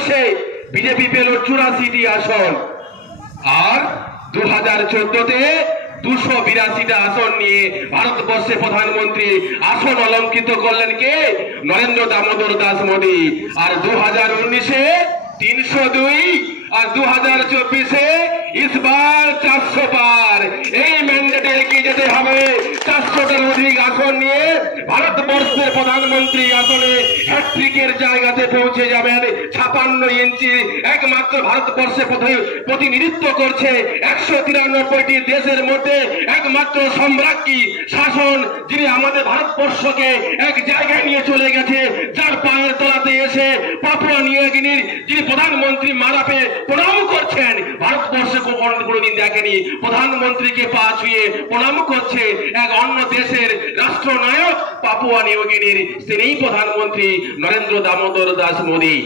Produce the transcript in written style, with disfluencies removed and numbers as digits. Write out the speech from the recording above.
ভারতবর্ষে বিজেপি পেল 84টি আসন, আর 2014-তে 282টা আসন নিয়ে ভারতবর্ষে প্রধানমন্ত্রী আসন অলঙ্কৃত করলেন কে? নরেন্দ্র দামোদর দাস মোদী। আর 2019-এ 302 আর 2024-এ इस बार 400 पार। এই ম্যান্ডেটে এগিয়ে যেতে হবে। 400টার অধিক আসন নিয়ে ভারতবর্ষের প্রধানমন্ত্রী আসনে হ্যাট্রিকের জায়গাতে পৌঁছে যাবেন। 56 ইঞ্চি একমাত্র ভারতবর্ষে প্রতিনিধিত্ব করছে 193টি দেশের মধ্যে একমাত্র সম্রাজ্ঞী শাসন, যিনি আমাদের ভারতবর্ষকে এক জায়গায় নিয়ে চলে গেছে, যার পায়ের তলাতে এসে পাপুয়া নিউ গিনির যিনি প্রধানমন্ত্রী মারাপে প্রণাম করছেন। ভারতবর্ষে কোনোদিন দেখেনি প্রধানমন্ত্রীকে পা ছুঁয়ে প্রণাম করছে এক অন্য দেশের রাষ্ট্রনায়ক পাপুয়া নিউ গিনির, তিনিই প্রধানমন্ত্রী নরেন্দ্র দামোদর দাস মোদী।